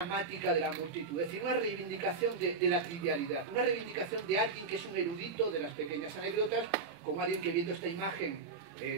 dramática de la multitud, es decir, una reivindicación de la trivialidad, una reivindicación de alguien que es un erudito de las pequeñas anécdotas, como alguien que viendo esta imagen,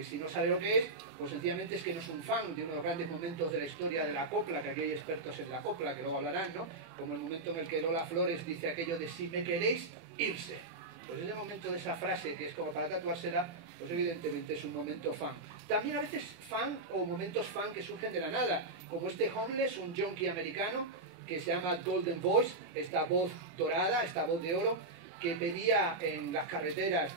si no sabe lo que es, pues sencillamente es que no es un fan de uno de los grandes momentos de la historia de la copla, que aquí hay expertos en la copla, que luego hablarán, ¿no? Como el momento en el que Lola Flores dice aquello de si me queréis, irse. Pues ese momento de esa frase, que es como para tatuársela, pues evidentemente es un momento fan. También a veces fan o momentos fan que surgen de la nada, como este Homeless, un junkie americano, que se llama Golden Voice, esta voz dorada, esta voz de oro, que pedía en las carreteras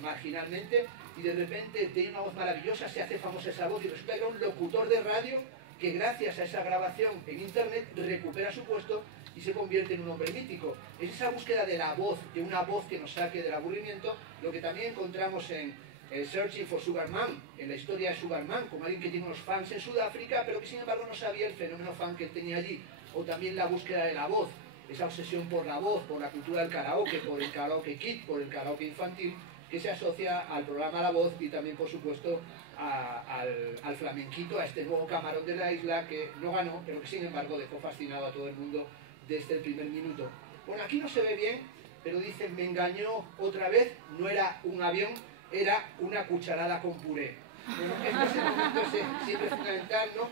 marginalmente, y de repente tiene una voz maravillosa, se hace famosa esa voz, y resulta que era un locutor de radio que gracias a esa grabación en internet recupera su puesto y se convierte en un hombre mítico. Es esa búsqueda de la voz, de una voz que nos saque del aburrimiento, lo que también encontramos en Searching for Sugar Man, en la historia de Sugar Man, como alguien que tiene unos fans en Sudáfrica, pero que sin embargo no sabía el fenómeno fan que él tenía allí. O también la búsqueda de la voz, esa obsesión por la voz, por la cultura del karaoke, por el karaoke kid, por el karaoke infantil, que se asocia al programa La Voz y también, por supuesto, al flamenquito, a este nuevo camarón de la isla que no ganó, pero que sin embargo dejó fascinado a todo el mundo desde el primer minuto. Bueno, aquí no se ve bien, pero dicen, me engañó otra vez, no era un avión, era una cucharada con puré. Bueno, este es el momento siempre fundamental, ¿no?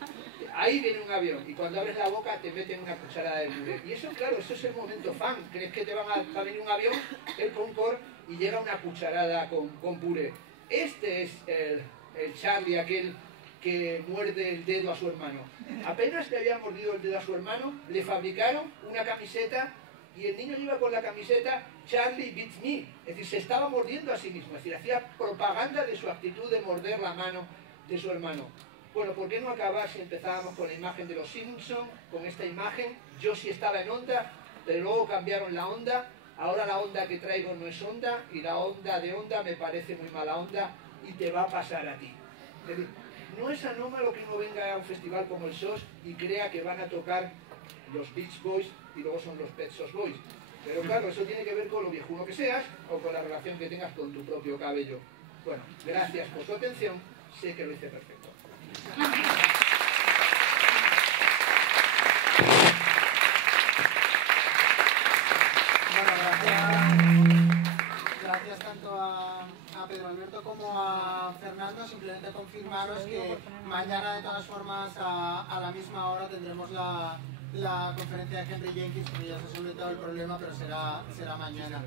Ahí viene un avión y cuando abres la boca te meten una cucharada de puré. Y eso, claro, eso es el momento fan. ¿Crees que te va a venir un avión, el Concorde, y llega una cucharada con puré? Este es el Charlie, aquel que muerde el dedo a su hermano. Apenas le había mordido el dedo a su hermano, le fabricaron una camiseta y el niño iba con la camiseta Charlie Beats Me, es decir, se estaba mordiendo a sí mismo, es decir, hacía propaganda de su actitud de morder la mano de su hermano. Bueno, ¿por qué no acabar si empezábamos con la imagen de los Simpsons, con esta imagen? Yo sí estaba en onda, pero luego cambiaron la onda, ahora la onda que traigo no es onda, y la onda de onda me parece muy mala onda, y te va a pasar a ti. Es decir, no es anómalo que uno venga a un festival como el SOS y crea que van a tocar los Beach Boys y luego son los Pet Shop Boys. Pero claro, eso tiene que ver con lo viejuno que seas o con la relación que tengas con tu propio cabello. Bueno, gracias por su atención, sé que lo hice perfecto. Bueno, gracias tanto a Pedro Alberto como a Fernando. Simplemente confirmaros que mañana, de todas formas, a la misma hora tendremos la conferencia de Henry Jenkins, porque ya se ha solventado el problema, pero será mañana.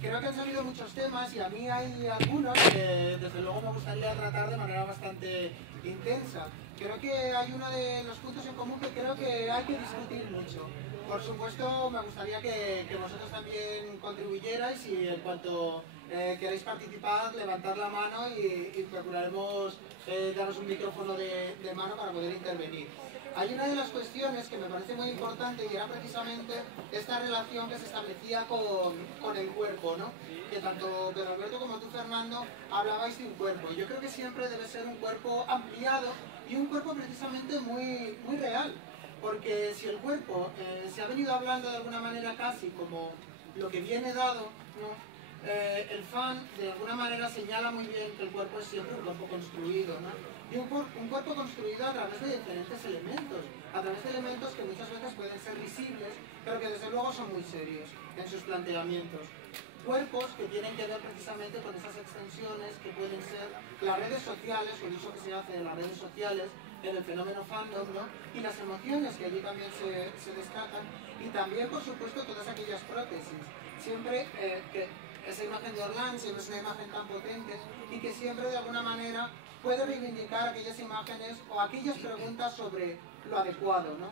Creo que han salido muchos temas y a mí hay algunos que desde luego me gustaría tratar de manera bastante intensa. Creo que hay uno de los puntos en común que creo que hay que discutir mucho. Por supuesto, me gustaría que vosotros también contribuyerais y en cuanto queráis participar, levantad la mano y procuraremos daros un micrófono de mano para poder intervenir. Hay una de las cuestiones que me parece muy importante y era precisamente esta relación que se establecía con el cuerpo, ¿no? Que tanto Pedro Alberto como tú, Fernando, hablabais de un cuerpo. Yo creo que siempre debe ser un cuerpo ampliado y un cuerpo precisamente muy, muy real. Porque si el cuerpo se ha venido hablando de alguna manera casi como lo que viene dado, ¿no? El fan de alguna manera señala muy bien que el cuerpo es siempre un cuerpo construido, ¿no? Y un cuerpo construido a través de diferentes elementos, a través de elementos que muchas veces pueden ser visibles, pero que desde luego son muy serios en sus planteamientos. Cuerpos que tienen que ver precisamente con esas extensiones que pueden ser las redes sociales, o el uso que se hace de las redes sociales en el fenómeno fandom, ¿no? Y las emociones que allí también se destacan, y también, por supuesto, todas aquellas prótesis. Siempre que esa imagen de Orlán siempre es una imagen tan potente y que siempre de alguna manera puede reivindicar aquellas imágenes o aquellas preguntas sobre lo adecuado, ¿no?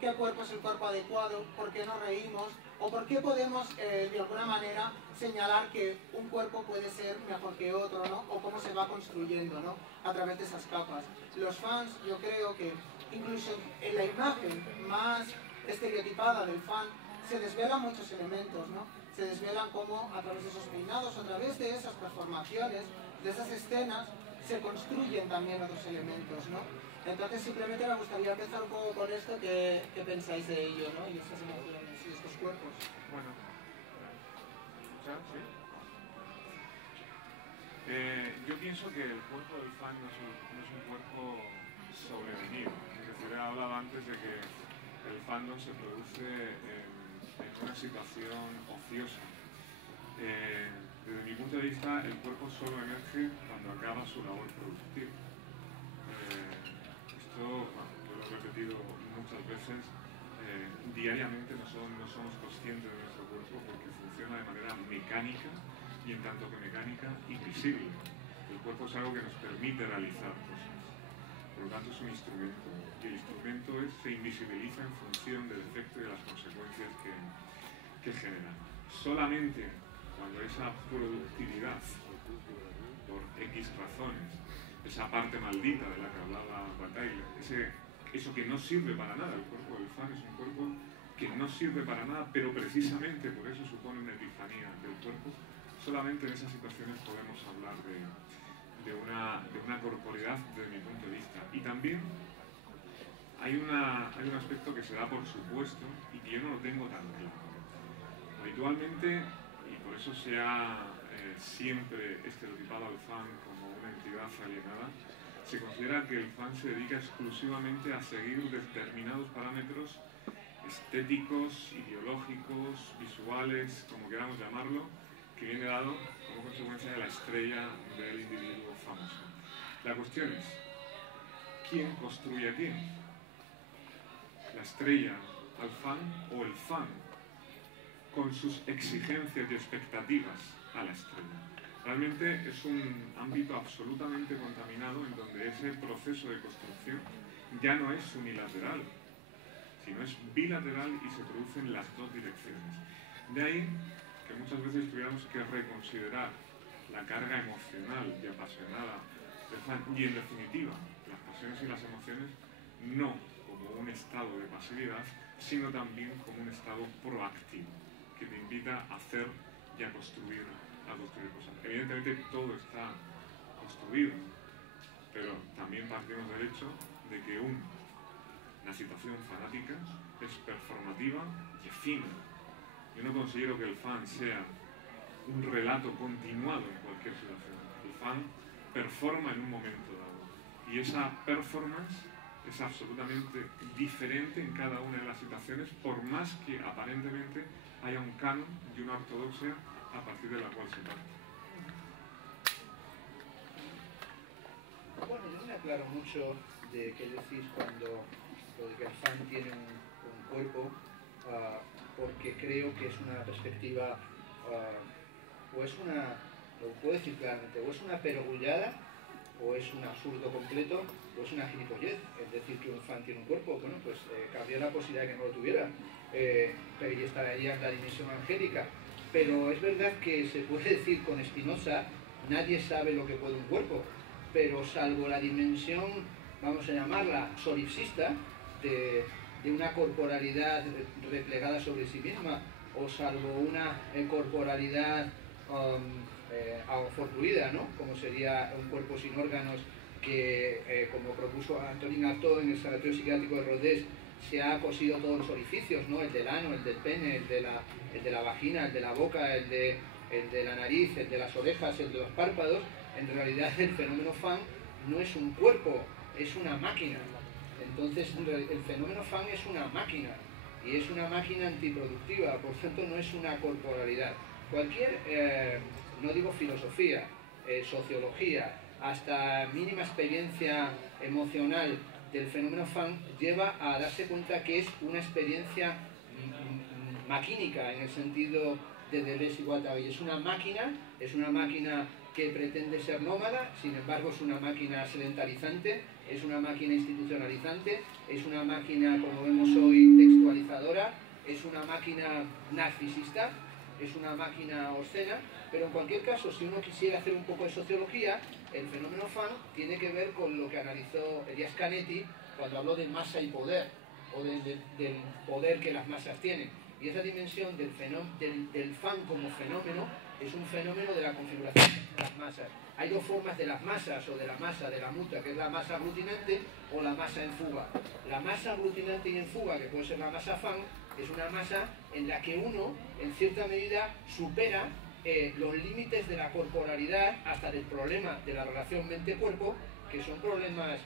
¿Qué cuerpo es el cuerpo adecuado? ¿Por qué nos reímos? ¿O por qué podemos, de alguna manera, señalar que un cuerpo puede ser mejor que otro, ¿no? O cómo se va construyendo, ¿no? A través de esas capas. Los fans, yo creo que incluso en la imagen más estereotipada del fan, se desvelan muchos elementos, ¿no? Se desvelan cómo a través de esos peinados, a través de esas transformaciones, de esas escenas, se construyen también otros elementos, ¿no? Entonces simplemente me gustaría empezar un poco con esto, ¿qué pensáis de ello, ¿no? Y estas emociones y estos cuerpos. Bueno, ¿ya? ¿Sí? Yo pienso que el cuerpo del fan no es un cuerpo sobrevenido. Es decir, he hablado antes de que el fandom se produce en una situación ociosa. Desde mi punto de vista, el cuerpo solo emerge cuando acaba su labor productiva. Esto, bueno, yo lo he repetido muchas veces, diariamente no somos conscientes de nuestro cuerpo porque funciona de manera mecánica y en tanto que mecánica, invisible. El cuerpo es algo que nos permite realizar cosas. Por lo tanto, es un instrumento. Y el instrumento se invisibiliza en función del efecto y de las consecuencias que genera. Solamente cuando esa productividad, por X razones, esa parte maldita de la que hablaba Bataille, eso que no sirve para nada, el cuerpo del fan es un cuerpo que no sirve para nada, pero precisamente por eso supone una epifanía del cuerpo, solamente en esas situaciones podemos hablar de una corporeidad desde mi punto de vista. Y también hay un aspecto que se da por supuesto y que yo no lo tengo tan claro. Habitualmente, y por eso se ha siempre estereotipado al fan como una entidad alienada, se considera que el fan se dedica exclusivamente a seguir determinados parámetros estéticos, ideológicos, visuales, como queramos llamarlo, que viene dado como consecuencia de la estrella del individuo famoso. La cuestión es, ¿quién construye a quién? ¿La estrella al fan o el fan con sus exigencias y expectativas a la estrella? Realmente es un ámbito absolutamente contaminado en donde ese proceso de construcción ya no es unilateral, sino es bilateral y se produce en las dos direcciones. De ahí que muchas veces tuviéramos que reconsiderar la carga emocional y apasionada del fan y, en definitiva, las pasiones y las emociones no como un estado de pasividad, sino también como un estado proactivo que te invita a hacer y a construir cosas. Evidentemente todo está construido, pero también partimos del hecho de que una situación fanática es performativa y efímera. Yo no considero que el fan sea un relato continuado en cualquier situación. El fan performa en un momento dado y esa performance es absolutamente diferente en cada una de las situaciones, por más que aparentemente haya un canon y una ortodoxia a partir de la cual se parte. Bueno, yo no me aclaro mucho de qué decís cuando lo de que el fan tiene un cuerpo, porque creo que es una perspectiva, o es una, lo puedo decir claramente, o es una perogrullada, o es un absurdo completo, o es una gilipollez. Es decir, que un fan tiene un cuerpo, bueno, pues cabría la posibilidad de que no lo tuviera, pero ya estaría en la dimensión angélica. Pero es verdad que se puede decir con Spinoza, nadie sabe lo que puede un cuerpo, pero salvo la dimensión, vamos a llamarla solipsista, de una corporalidad replegada sobre sí misma, o salvo una corporalidad forfluida, ¿no? Como sería un cuerpo sin órganos que, como propuso Antonin Artaud en el Sanatorio Psiquiátrico de Rodez, se ha cosido todos los orificios, ¿no? El del ano, el del pene, el de la vagina, el de la boca, el de la nariz, el de las orejas, el de los párpados. En realidad el fenómeno fan no es un cuerpo, es una máquina. Entonces el fenómeno fan es una máquina, y es una máquina antiproductiva, por tanto no es una corporalidad. Cualquier, no digo filosofía, sociología, hasta mínima experiencia emocional del fenómeno fan lleva a darse cuenta que es una experiencia maquínica, en el sentido de Deleuze y Guattari. Es una máquina que pretende ser nómada, sin embargo es una máquina sedentarizante, es una máquina institucionalizante, es una máquina, como vemos hoy, textualizadora, es una máquina narcisista, es una máquina obscena, pero en cualquier caso, si uno quisiera hacer un poco de sociología, el fenómeno fan tiene que ver con lo que analizó Elias Canetti cuando habló de masa y poder, o del poder que las masas tienen. Y esa dimensión del fan como fenómeno es un fenómeno de la configuración de las masas. Hay dos formas de las masas, o de la masa, de la muta, que es la masa aglutinante o la masa en fuga. La masa aglutinante y en fuga, que puede ser la masa fan, es una masa en la que uno, en cierta medida, supera los límites de la corporalidad hasta del problema de la relación mente-cuerpo, que son problemas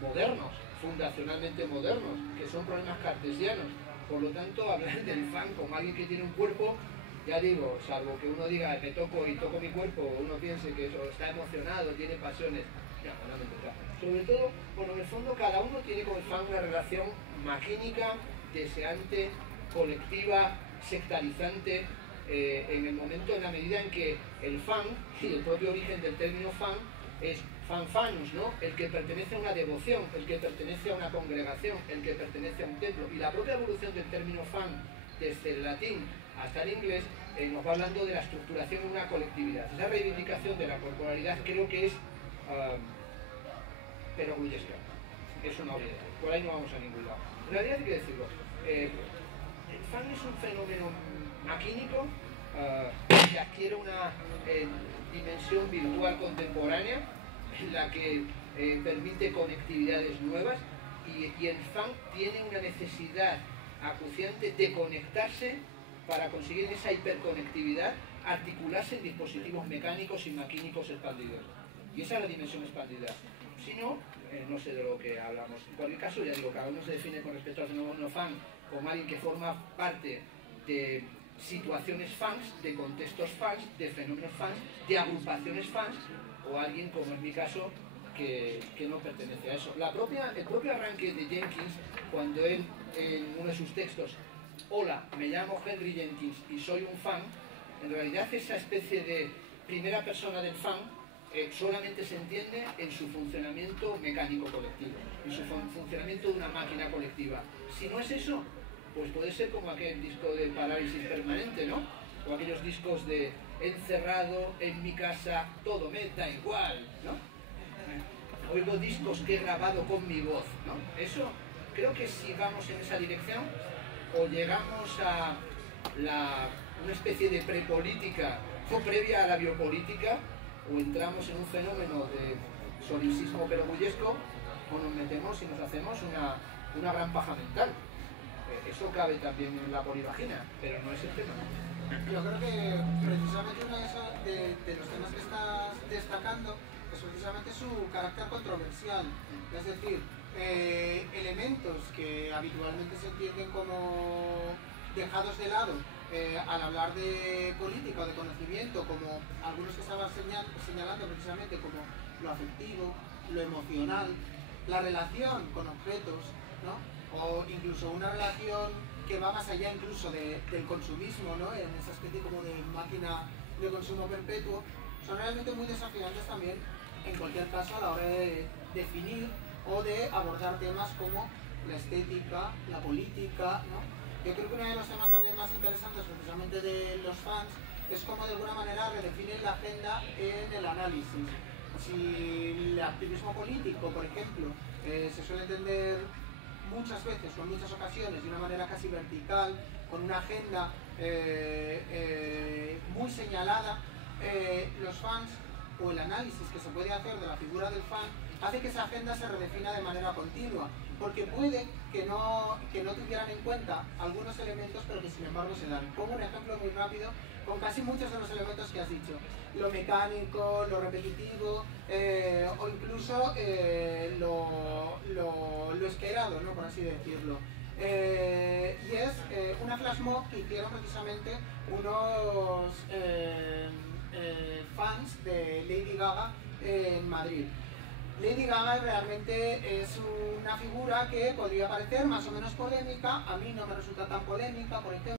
modernos. fundacionalmente modernos, que son problemas cartesianos. Por lo tanto, hablar del fan como alguien que tiene un cuerpo, ya digo, salvo que uno diga me toco y toco mi cuerpo, o uno piense que eso está emocionado, tiene pasiones, no me interesa. Sobre todo, bueno, en el fondo cada uno tiene con el fan una relación maquínica, deseante, colectiva, sectarizante, en el momento, en la medida en que el fan, y el propio origen del término fan, es fanfanus, ¿no? El que pertenece a una devoción, el que pertenece a una congregación, el que pertenece a un templo. Y la propia evolución del término fan, desde el latín hasta el inglés, nos va hablando de la estructuración en una colectividad. Esa reivindicación de la corporalidad creo que es perogrullesca, es una obviedad. Por ahí no vamos a ningún lado. En realidad hay que decirlo. El fan es un fenómeno maquínico que adquiere una dimensión virtual contemporánea en la que permite conectividades nuevas y el fan tiene una necesidad acuciante de conectarse para conseguir esa hiperconectividad, articularse en dispositivos mecánicos y maquínicos expandidos. Y esa es la dimensión expandida. Si no, no sé de lo que hablamos. En cualquier caso, ya digo, cada uno se define con respecto al fenómeno fan como alguien que forma parte de situaciones fans, de contextos fans, de fenómenos fans, de agrupaciones fans, o alguien, como en mi caso, que no pertenece a eso. El propio arranque de Jenkins, cuando él, en uno de sus textos, hola, me llamo Henry Jenkins y soy un fan, en realidad esa especie de primera persona del fan solamente se entiende en su funcionamiento mecánico colectivo, en su funcionamiento de una máquina colectiva. Si no es eso, pues puede ser como aquel disco de Parálisis Permanente, ¿no? O aquellos discos de encerrado en mi casa, todo me da igual, ¿no? Oigo discos que he grabado con mi voz, ¿no? Eso, creo que si vamos en esa dirección, o llegamos a una especie de prepolítica o previa a la biopolítica, o entramos en un fenómeno de solipsismo perogrullesco, o nos metemos y nos hacemos una gran paja mental. Eso cabe también en la polivagina, pero no es el tema. Yo creo que precisamente uno de los temas que estás destacando es precisamente su carácter controversial. Es decir, elementos que habitualmente se entienden como dejados de lado al hablar de política o de conocimiento, como algunos que estaban señalando precisamente como lo afectivo, lo emocional, la relación con objetos, ¿no? O incluso una relación que va más allá incluso del consumismo, ¿no? En esa especie como de máquina de consumo perpetuo, son realmente muy desafiantes también, en cualquier caso, a la hora de definir o de abordar temas como la estética, la política, ¿no? Yo creo que uno de los temas también más interesantes precisamente de los fans es cómo de alguna manera redefinen la agenda en el análisis. Si el activismo político, por ejemplo, se suele entender muchas veces, o en muchas ocasiones, de una manera casi vertical, con una agenda muy señalada, los fans, o el análisis que se puede hacer de la figura del fan, hace que esa agenda se redefina de manera continua, porque puede que no tuvieran en cuenta algunos elementos, pero que sin embargo se dan. Pongo un ejemplo muy rápido con casi muchos de los elementos que has dicho: lo mecánico, lo repetitivo, o incluso lo esperado, ¿no? Por así decirlo. Y es una flash mob que hicieron precisamente unos fans de Lady Gaga en Madrid. Lady Gaga realmente es una figura que podría parecer más o menos polémica. A mí no me resulta tan polémica, por ejemplo.